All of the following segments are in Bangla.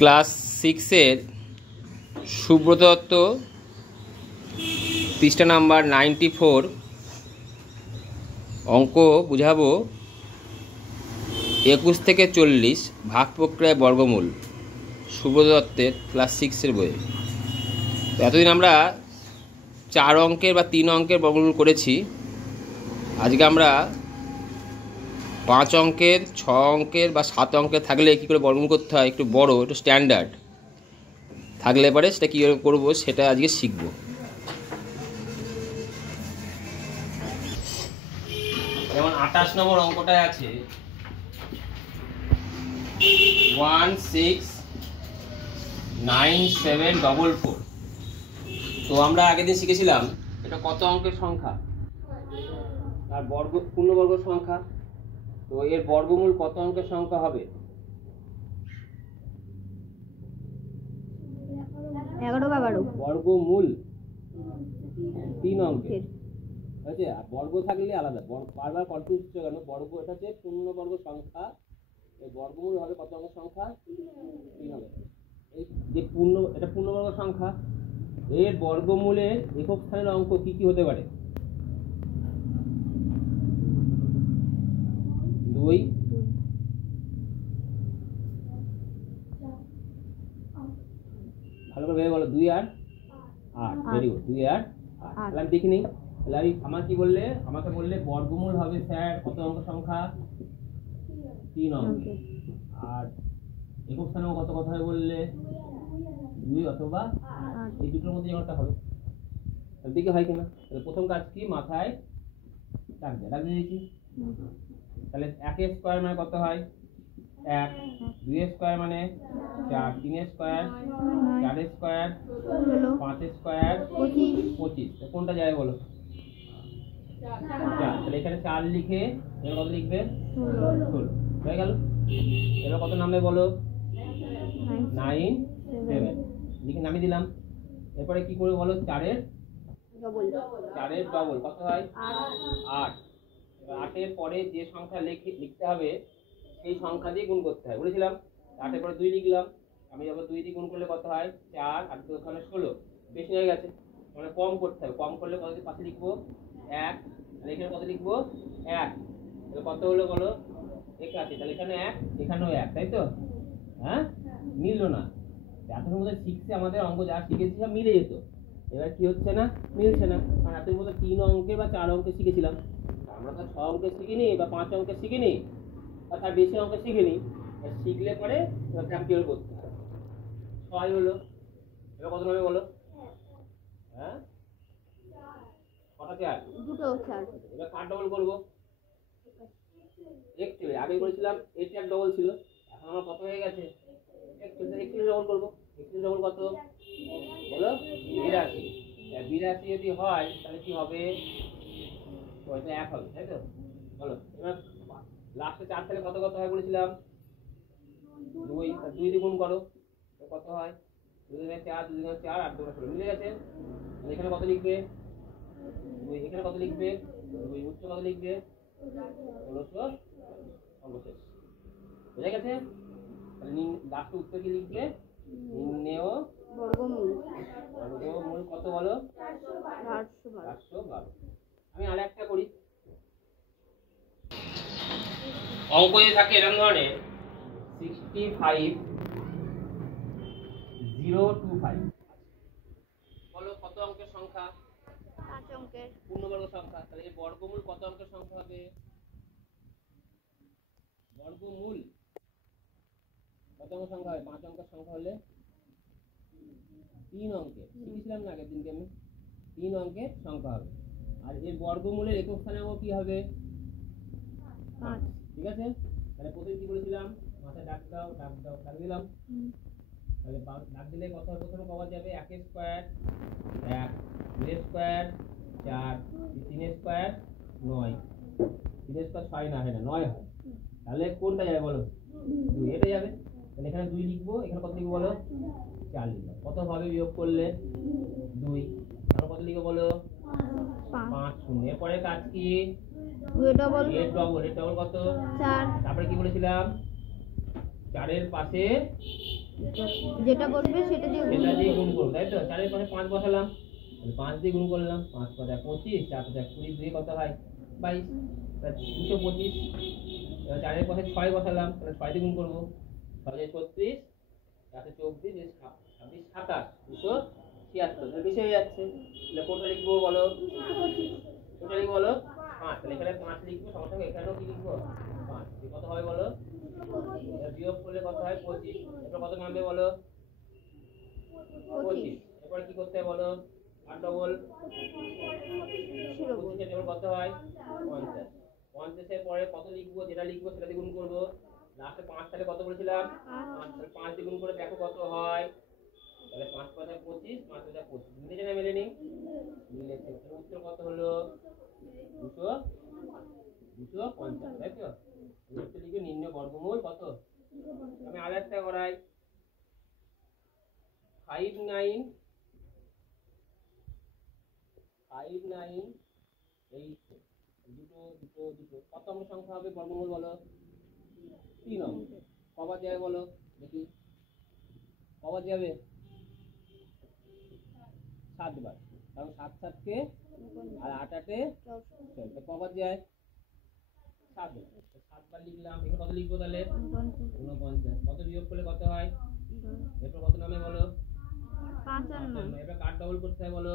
ক্লাস 6-এর সুব্রত দত্ত পৃষ্ঠা নাম্বার 94 অঙ্ক বুঝাবো 21 থেকে 40 ভাগ প্রক্রিয়ায় বর্গমূল। সুব্রত দত্তের ক্লাস 6-এর বইয়ে। তো এতদিন আমরা 4 অঙ্কের বা 3 অঙ্কের বর্গমূল করেছি। আজকে আমরা 5 অঙ্কের, 6 অঙ্কের বা 7 অঙ্কের থাকলে কী করে বর্গমূল করতে হয়, একটু বড়, একটু স্ট্যান্ডার্ড থাকলে পরে সেটা কী করে করবো সেটা আজকে শিখব। যেমন 28 নম্বর অঙ্কটায় আছে 169744। তো আমরা আগের দিন শিখেছিলাম এটা কত অঙ্কের সংখ্যা আর পূর্ণবর্গ সংখ্যা। তো এর বর্গমূল কত অঙ্কের সংখ্যা হবে? 11 বা 12। বর্গমূল 3 অঙ্কের, ঠিক আছে। আর বর্গ থাকলে আলাদা, বারবার কনফিউজ হচ্ছে কেন? বর্গ এটা হচ্ছে পূর্ণবর্গ সংখ্যা, এর বর্গমূল হবে কত অঙ্কের সংখ্যা? 3 হবে। এই যে এটা পূর্ণবর্গ সংখ্যা, এর বর্গমূলের একক স্থানের অঙ্ক কি কি হতে পারে? 2, ভালো করে ভেবে বলো, 2 আর 8। ভেরি গুড, 2 আর 8। তাহলে আমি দেখি নিই। তাহলে আমার কি বললে, আমাকে বললে বর্গমূল হবে স্যার কত অঙ্ক সংখ্যা? 3 অঙ্ক। আর একক স্থানে কত কথা হবে বললে? 2 অথবা 8। এই দুটোর মধ্যে একটা হবে। তাহলে দেখি হয় কিনা। তাহলে প্রথম কাজ কি, মাথায় ডাক দিয়ে দিয়েছি। তাহলে 1 এর স্কয়ার মানে কত হয়? 1। 2 এর স্কয়ার মানে 4। 3 এর স্কয়ার, 4 এর স্কয়ার, 5 এর স্কয়ার 25। কোনটা যাবে বলো? 4। তাহলে এখানে 4 লিখে এবার কত লিখবে? 16 হয়ে গেল। এবার কত নামবে বলো? 9 7 লিখে নামিয়ে দিলাম। এরপরে কি করবে বলো? 4 এর ডবল কত হয়? 8। 8 এর পরে যে সংখ্যা লিখতে হবে সেই সংখ্যা দিয়ে গুণ করতে হয়, বলেছিলাম। 8 এর পরে 2 লিখলাম। আমি যখন 2 দিয়ে গুণ করলে কত হয়? 4 আর 2 ওখানে 16। বেশি হয়ে গেছে, মানে কম করতে হবে। কম করলে কত পাশে লিখবো? 1। তাহলে এখানে কত লিখবো? 1। তাহলে কত হলো বলো? 81। তাহলে এখানে 1, এখানেও 1, তাই তো? হ্যাঁ, মিললো না। এতক্ষণ মধ্যে শিখছে আমাদের অঙ্ক যা শিখেছি সব মিলে যেত। এবার কি হচ্ছে না, মিলছে না। কারণ এতক্ষণ মধ্যে 3 অঙ্কের বা 4 অঙ্কের শিখেছিলাম। আমরা তো 6 অঙ্কের শিখিনি বা 5 অঙ্কের শিখিনি বা তার বেশি অঙ্কের শিখিনি। শিখলে পরে প্র্যাকটিক্যাল করতে হবে। 6 হলো। এবার কত হবে বলো? হ্যাঁ, কটা 4? দুটো 4। এবার কার ডবল করবো? একটু আগে করেছিলাম 8 এর ডবল ছিল, এখন আমার কত হয়ে গেছে? 81 ডবল করবো। 81 ডবল কত বলো? 82। 82 যদি হয় তাহলে কি হবে? ওইটা 1 হবে, তাই তো? বলো। এবার লাস্টে 4 থেকে কত কত হয় বলেছিলাম? 2। 2 দিয়ে গুণ করো, কত হয়? 2 দুগুণে 4, 2 দুগুণে 4, 8 দুগুণে 16 মিলে গেছে। তাহলে এখানে কত লিখবে? 2। এখানে কত লিখবে? 2। উচ্চ কত লিখবে? 1600। অঙ্ক শেষ। বুঝা গেছে? তাহলে লাস্ট উত্তর কি লিখবে? নির্ণেয় বর্গমূল কত বলো? 412। আমি আর একটা করি। অঙ্ক যদি থাকে এরকম ধরনের 65025 বলো কত অঙ্কের সংখ্যা? 5 অঙ্কের পূর্ণবর্গ সংখ্যা। তাহলে এর বর্গমূল কত অঙ্কের সংখ্যা হবে? বর্গমূল কত অঙ্কের সংখ্যা হবে? 5 অঙ্কের সংখ্যা হলে 3 অঙ্কের। শিখেছিলাম না আগের দিনকে আমি? 3 অঙ্কের সংখ্যা হবে। আর এর বর্গমূলের একক স্থানে কি হবে? 5। ঠিক আছে। তাহলে প্রথমে কি বলেছিলাম? মাথায় ডাক দাও, ডাক দিলাম। তাহলে ডাক দিলে কত হবে? প্রথমে পাওয়া যাবে 1 এর স্কয়ার 1, 2 এর স্কয়ার 4, 3 এর স্কয়ার 9, 3 এর স্কয়ার 6 না হয় না, 9 হয়। তাহলে কোনটা যাবে বলো? 2। এটা যাবে। তাহলে এখানে 2 লিখবো, এখানে কত লিখবো বলো? 4 লিখবো। কত ভাবে বিয়োগ করলে? 2। তাহলে কত লিখবো বলো? 5 0। এরপরে কাজ কি? 2 এর ডবল। এর ডবল কত? 4। তারপরে কি বলেছিলাম? 4 এর পাশে যেটা বলবে সেটা দিয়ে গুণ সেটা দিয়ে করবো। গুণ করবো, তাই তো? 4 এর পাশে 5 বসালাম, তাহলে 5 দিয়ে গুণ করলাম, 5 5 25, 4 5 20, 2 কত হয় 22, তাহলে 225। এবার 4 এর পাশে 6 বসালাম, তাহলে 6 দিয়ে গুণ করবো, 6 দিয়ে 36, 4 24, 26 27, 276, তাহলে বেশি হয়ে যাচ্ছে। তাহলে কোনটা লিখবো বলো? কোনটা লিখবো বলো? 5, তাহলে এখানে 5 লিখবো, সমস্যা নেই, এখানেও কি লিখবো 5, কত হবে বলো? বিয়োগ করলে কত হয় 25, এরপর কত নামবে বলো? 25। এরপর কি করতে হবে বলো? 8 ডবল 25 এর কত হয় 50, 50 এর পরে কত লিখবো? যেটা লিখবো সেটা দিয়ে গুণ করবো, লাস্টে 5 তাহলে কত বলেছিলাম 5, তাহলে 5 দিয়ে গুণ করে দেখো কত হয়, তাহলে 5 5 25, 5 5 25, মিলেছে না মেলেনি? মিলেছে। উত্তর কত হলো 250, তাই তো? উত্তর লিখে নির্ণয় বর্গমূল কত। আমি আরেকটা করাই, 59 এই দুটো কত অঙ্ক সংখ্যা হবে বর্গমূল বলো? 3 অঙ্ক। কবার যাবে বলো দেখি, কবার যাবে? 7 বার, কারণ 7 7 কে আর 8 8 এ 14, কবার যায় 7 বার। 7 বার লিখলাম, এখানে কত লিখবো তাহলে 49, কত বিয়োগ করলে কত হয়, এরপর কত নামে বলো? 55, এবার কার ডবল করতে হয় বলো?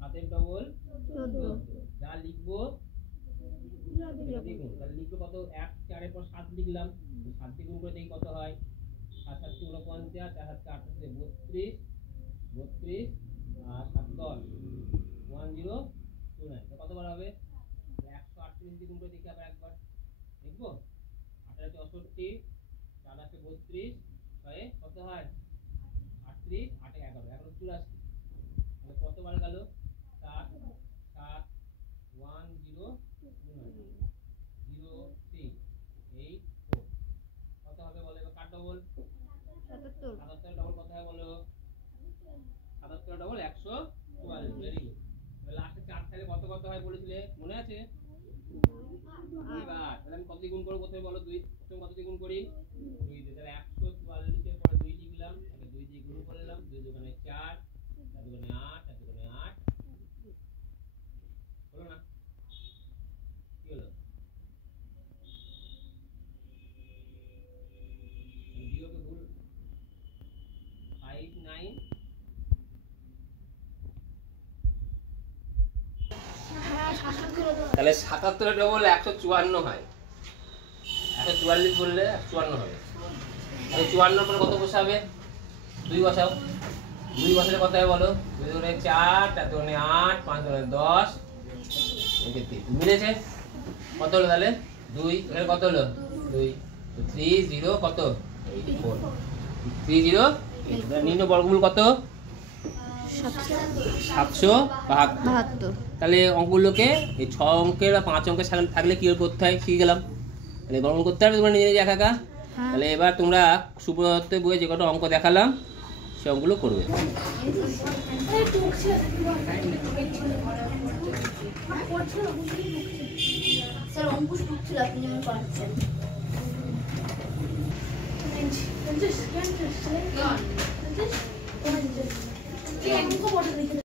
7 এর ডবল 14, যা লিখবো দেখুন, তাহলে লিখবো কত? 1 4 এর পর 7 লিখলাম, 7 দিয়ে গুণ করে দেখি কত হয়, 7 7 49, 4 7 32, 32 আর 7 10, 1029, তো কতবার হবে? 138 দিয়ে গুণ করে দেখি আবার একবার, দেখবো 18 64, 4 8 32, 6 কত হয় 38, 8 11, 84, তাহলে কতবার গেল? 7 7 1 0 0 3 8 4, কত হবে বলো? এবার কার ডবল? 77 ডবল কত হয় বলো? 77 ডবল 144, ভেরি গুড। এবার লাস্টে 4 তাহলে কত কত হয় বলেছিলে মনে আছে? এবার তাহলে আমি কত দিয়ে গুণ করব প্রথমে বলো? 2, প্রথমে কত দিয়ে গুণ করি? 2 দিয়ে, তাহলে 144 এর পরে 2 লিখলাম, তাহলে 2 দিয়ে গুণ করলাম, 2 দুগুণে 4, 4 দুগুণে 8, 4 দুগুণে 8, হলো না? কি হলো? বিয়োগে ভুল 59, তাহলে 77 ডবল 154 হয়, 144 বললে 54 হবে, তাহলে 54 পরে কত বসাবে? 2 বসাও, 2 বসালে কত হবে বলো? 2 দুগুণে 4, 4 দুগুণে 8, 5 দুগুণে 10, মিলেছে? কত হলো তাহলে 2, এখানে কত হলো 2, 3 0 কত 4, 3 0, নিম্ন বর্গমূল কত? 772। তাহলে অঙ্কগুলোকে এই 6 অঙ্কের বা 5 অঙ্কের থাকলে কি করতে হয় শিখে গেলাম, তাহলে বর্গমূল করতে হবে তোমরা নিজে নিজে একা একা। তাহলে এবার তোমরা সুব্রতের বইয়ে যে কটা অঙ্ক দেখালাম সে অঙ্কগুলো করবে। স্যার অঙ্কুশ ঢুকছিল, আপনি যেমন করাচ্ছেন। কি অঙ্ক বড় লিখে